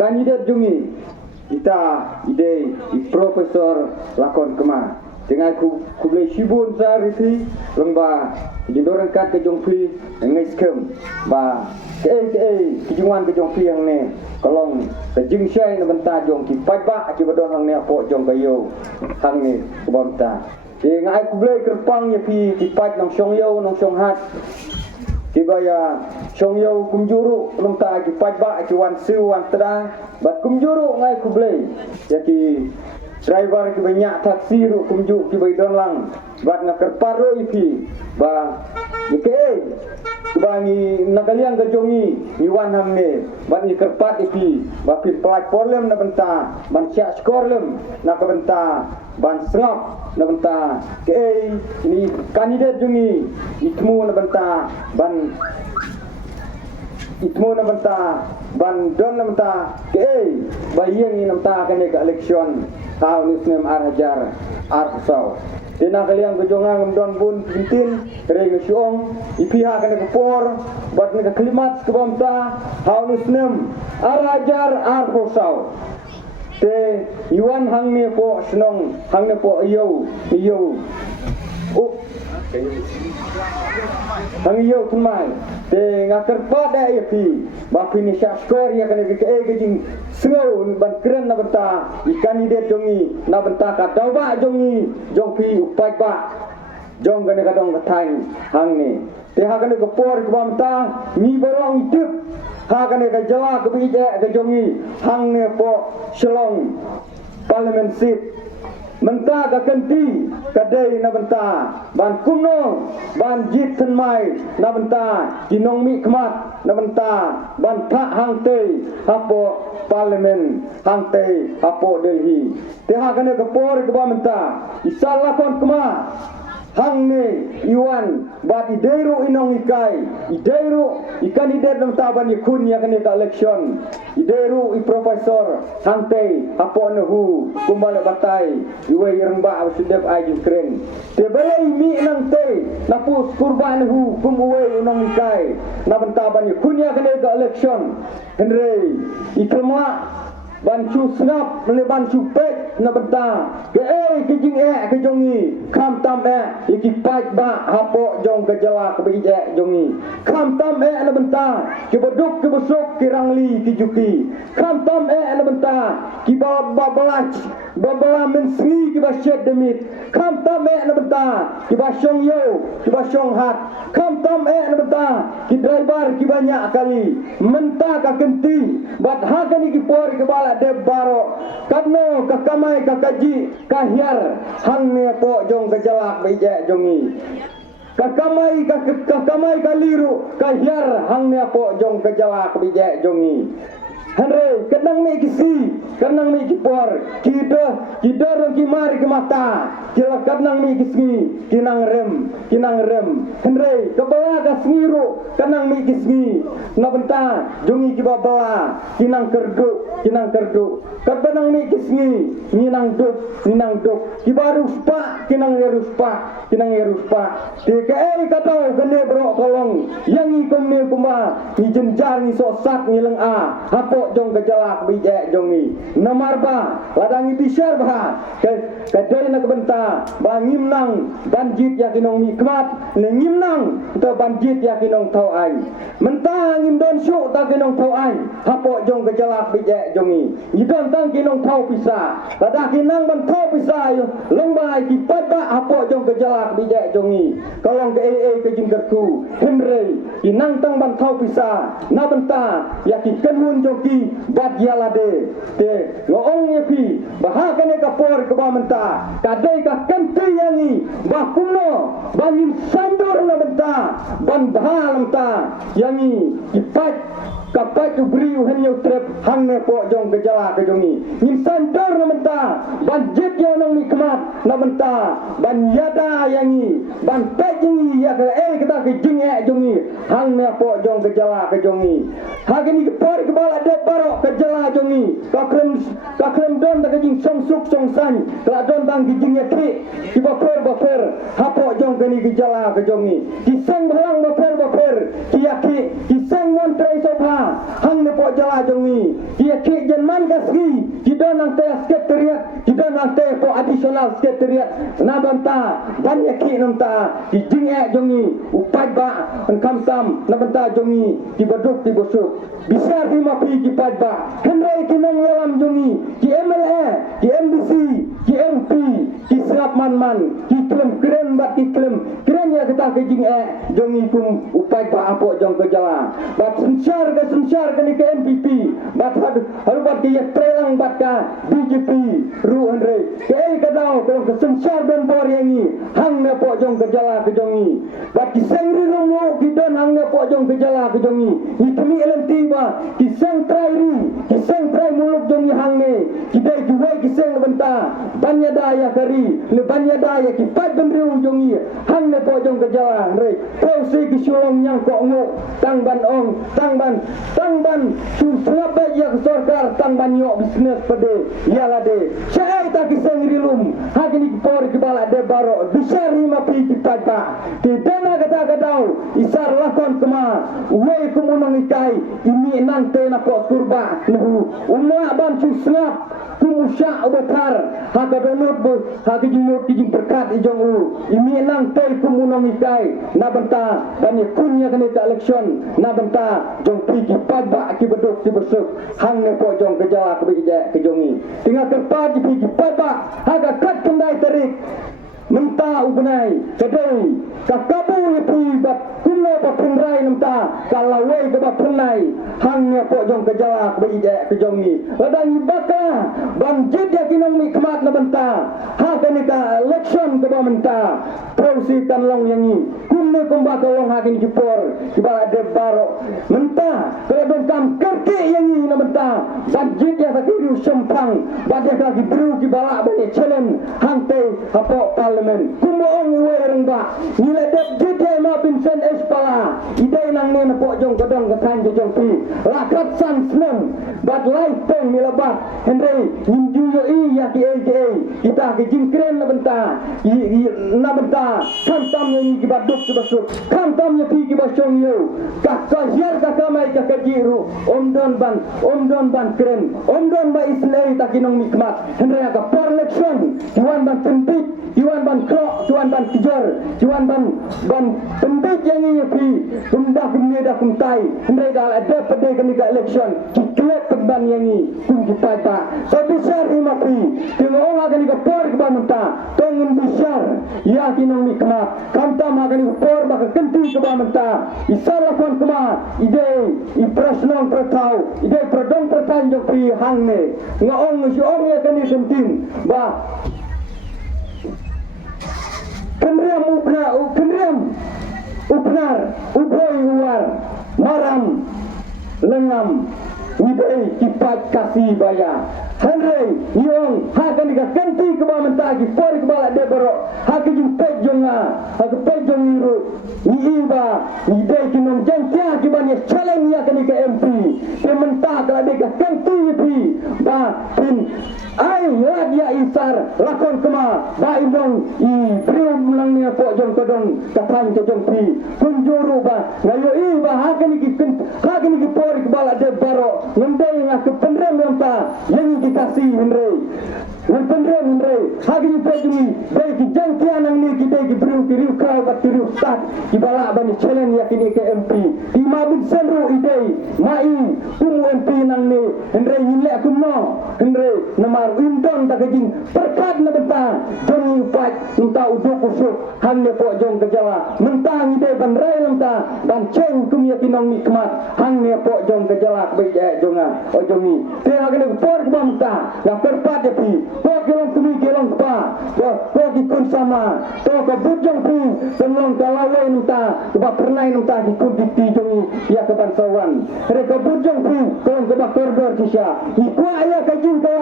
kandidat jungi kita ide Profesor lakon kema dengan ku boleh sibun sarisi lomba jindoran kat ke jongpli ngai skem ba ke kijungan ke jongpli yang ne kolong ke jing syai na benta jong ki pai ba ki badon hang ne apo jong kayo hang ne ku banta ngai ku boleh kerpang ya pi ki pai nong syong yo nong syong hat kibaya syong yo kumjuru nong ta ki pai ba ki wan su wan tra bat kumjuru ngai ku boleh ya ki driver ki banyak taksi ru kumju ki bai don lang bat na kerparo ipi ba ke bangi nakaliang gajongi ni wan ham ne bat ni kerpat ipi ba pi platform lem na benta ban sia skor lem na ka benta ban sengap na benta ke ni kandidat jungi itmu na benta ban itmu na benta ban don na benta ke bayang ni na benta kan ke election tahun Islam Ar-Hajar Ar-Saw dina kaliang kejongang don bun pintin rei ngesyong ipihak kena kepor buat ni kelimat ke bamta tahun Islam Ar-Hajar Ar-Saw te iwan hang ni po senong hang ni po iyo hang iyo tumai te ngakar pada ipi bapi ni skor ya kena ke jing sengau ban keren na benta ikan ide jongi na benta ka dawa jongi jongpi upai ba jong kena kadong katain hang ni te ha kena kepor ke bamta ni borong hidup ha kena ka jala ke bije ke jongi hang ni po selong parliament seat menta ka kenti kadai na benta ban kumno ban jit ten mai na benta kinong mi kmat na benta ban thak hang te hapo parlimen hang te hapo Delhi te ha kane kapor ke ba menta isalla kon kema hang ne iwan bat ideru inong ikai ideru ikandidat nam taban ikun ya kane ka election ideru i profesor hang te hapo nehu kumbal batai iwe yerba sedep ai kren te belai mi nang te napu kurban hu kum uwe inong ikai na bantaban ikun ya kane ka election henry ikelma ban chu snap ne ban chu pek na benta ke kijing ke jongi kham tam iki pai ba hapo jong ke jala ke bije jongi kham tam na benta ke beduk ke besok ke rangli ke juki kham tam na benta ki ba babala men sni ki ba shed demit kham tam na benta ki ba syong yo ki ba syong hat kham tam na benta ki driver ki banyak kali menta ka kenti bat ha kan ki por ke bala de baro kadno ka kamai ka kaji ka hiar hang ne po jong ke jalak bije jongi ka kamai ka liru ka hiar hang ne po jong ke jalak bije jongi Henry kenang mi kisi kenang mi kipor kita rong kimar ke mata kila kenang mi kisi kinang rem Henry kebawa ka sengiru kenang mi kisi na benta jongi ki babala kinang kerdu kebenang mi kisi ninang duk ki baru spa kinang ruspa TKI kata gene bro kolong yang ikom ne kuma ni jenjar ni sosak ni leng a hapo jong kejalak bije jongi nomor ba ladang ibisar ba kadai nak benta ba ngimnang banjit ya kinong mi kmat ne ngimnang to banjit ya kinong tau ai menta ngim don syuk ta kinong tau ai hapo jong kejalak bije jongi ngidon tang kinong tau pisa ladah kinang ban tau pisa yo lomba ki pada hapo jong kejalak bije jongi kolong ke ke jingkerku Henry kinang tang ban tau pisa na benta ya ki kenun joki bat yalade te ngoong yepi bahakane ka por ke bamenta kadai ka kenti yangi bakuno bangin sandur na benta ban bahal menta yangi ipat kapat tu beri uhenyo trep hang ne po jong gejala ke jongi ngin sandur na benta ban jit yo nang nikmat na benta ban yada yangi ban peji ya ke kita ke jinge jongi hang ne po jong gejala ke jongi hagini ke por ke bala de baro ke jala jongi ka krem don ta ke jing song suk song san kala don tang ki jinge tri ki baper hapo jong ke ni gejala ke jongi ki sang belang baper ki yaki ki sang mon trai so hang ne po jala jongi dia ke jenman gasgi kita nang te sekretariat kita nang te po additional sekretariat na banta banyak ki namta di jinge jongi upai ba kam tam na banta jongi di baduk di bosuk bisa rima pi ki pai ba hendrai ki nang yalam jongi ki MLA ki MDC ki MP ki serap man ki klem keren bat ki klem keren ya kita ke jinge jongi kum upai ba apo jong ke jala bat sensyar ke ni ke MPP bat haru bat ki trelang bat ka BJP ru hendrai ke kadau ke sensyar dan bor yang ni hang ne po jong ke jala ke jongi bat ki sengri romo ki don hang ne po jong ke jala ke jongi ni kami LNT ba ki seng trai muluk jongi hang ne ki dai ki wai ki seng benta banya daya kari le banya daya ki pat benriu jongi hang ne po jong ke jala re proses ki sulong yang ko ngo tang ban su sengapa ya sorkar tang ban yo bisnes pade ya la de saya ta ki seng rilum hagini por ki bala de baro bisar rima pi ki pata ki dana kata kadau isar lakon kema wei kumunong ikai ini nante na ko kurba nuhu umma ban su sengap kumusya obatar haga donut bu haga jumut ki berkat ijong u ini nante kumunong ikai na benta bani kunya kene ta election na benta jong pi ki paba ki beduk ki besuk hang ne po jong kejala ke jongi tinggal terpa ki pi ki paba haga kat kendai tarik menta ubnai kedai kakabu ye pi bat kuno ba penrai menta kalau wei ke ba penai hang ne po jong kejala ke jongi ladang baka banjid ya kinong nikmat na benta ha kene ka election ke ba menta prosi kan long yang ni kuno kumba ka long ha kini jipor kibala de baro menta kalau bengkam kerke yang ni na benta banjid ya ka kiri sempang badai ka gibru kibala bani challenge hante hapo parlimen kumoong wereng ba nila dep jide ma Vincent Espala idai nang ne po jong kodong ka kan jong pi lakat san snem bat life pen mila bat henry ninju yo I ya ki AKA kita ke jingkren na benta na benta kam tam ni ki baduk ki basuk kam tam ni pi ki basong yo ka kajer ka kamai ka kajiru om don ban kren om don ba islay ta kinong mikmat henry ka par election tuan ban pentik tuan ban krok tuan ban kijar tuan ban pendik yang ini pi kumda kumne da kumtai henry da ada pada kini ka election kiklet ban yang ini kum kita so besar lima pi tengok akan ka por ke bamta tongin besar ya kinong mikmat kamta makan ka por ba kenti ke bamta isala kon kuma ide I prasnong pratau ide pradong pratan jo pi hangne ngaong si ong ya kani sentin ba kenriam upnar uboy uar maram lengam idei kipat kasih baya Henry yong hakan ka kenti ke ba mentagi por ke bala de baro hakan jung pejonga hakan pejong iru ni iba idei kinom jantia ki ban challenge ya kan ke MP ke mentah kala de ka kenti pi ba pin ai radia isar lakon kema ba indong I prium lang ni po jong kodong katan jong pi kunjuru ba ngayo iba hakan ki por ke bala de baro ngembei ngak penrem lampa yang dikasih Henry penrem Henry hagi pejui baik jantian nang ni kita ki priu kau bat priu start ki bala bani challenge yakini ke MP di mabud senru idei mai MP nang ni Henry nyilek kumno Henry namar undon ta kejing perkat na benta jong fight unta uduk usuk hang ne po jong kejala mentang idei ban rai lamta ban ceng kum yakinong nikmat hang ne po jong kejala baik jonga ojongi te hagane por bamta la perpat de pi po kelong kumi kelong pa po ki kun sama to ko bujong pi tenong kalawai nuta ba pernai nuta ki kun dikti jongi ya ke bansawan re ko bujong pi kelong ke ba koridor kisha ikwa ya ka jinta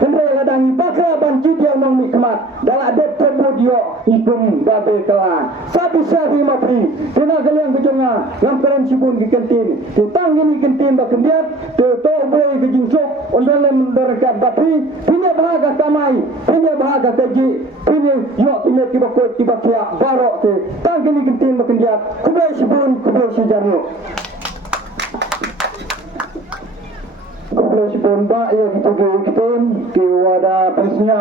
henre ladang bakra ban jidya nong nikmat dala de tebudio ikum babe kala sabi sabi mapi tena kalian bejonga lamperan sibun ki kentin tang ini kentin ba kendiat to boleh ke jingsok ondalem derekat bapi punya bahaga kamai punya bahaga keji punya yo timet ki bakot ki bakia barok te tang ini kentin ba kendiat kubai sibun kubai sejarno boleh sipon ba ya gitu gitu kiwada presnya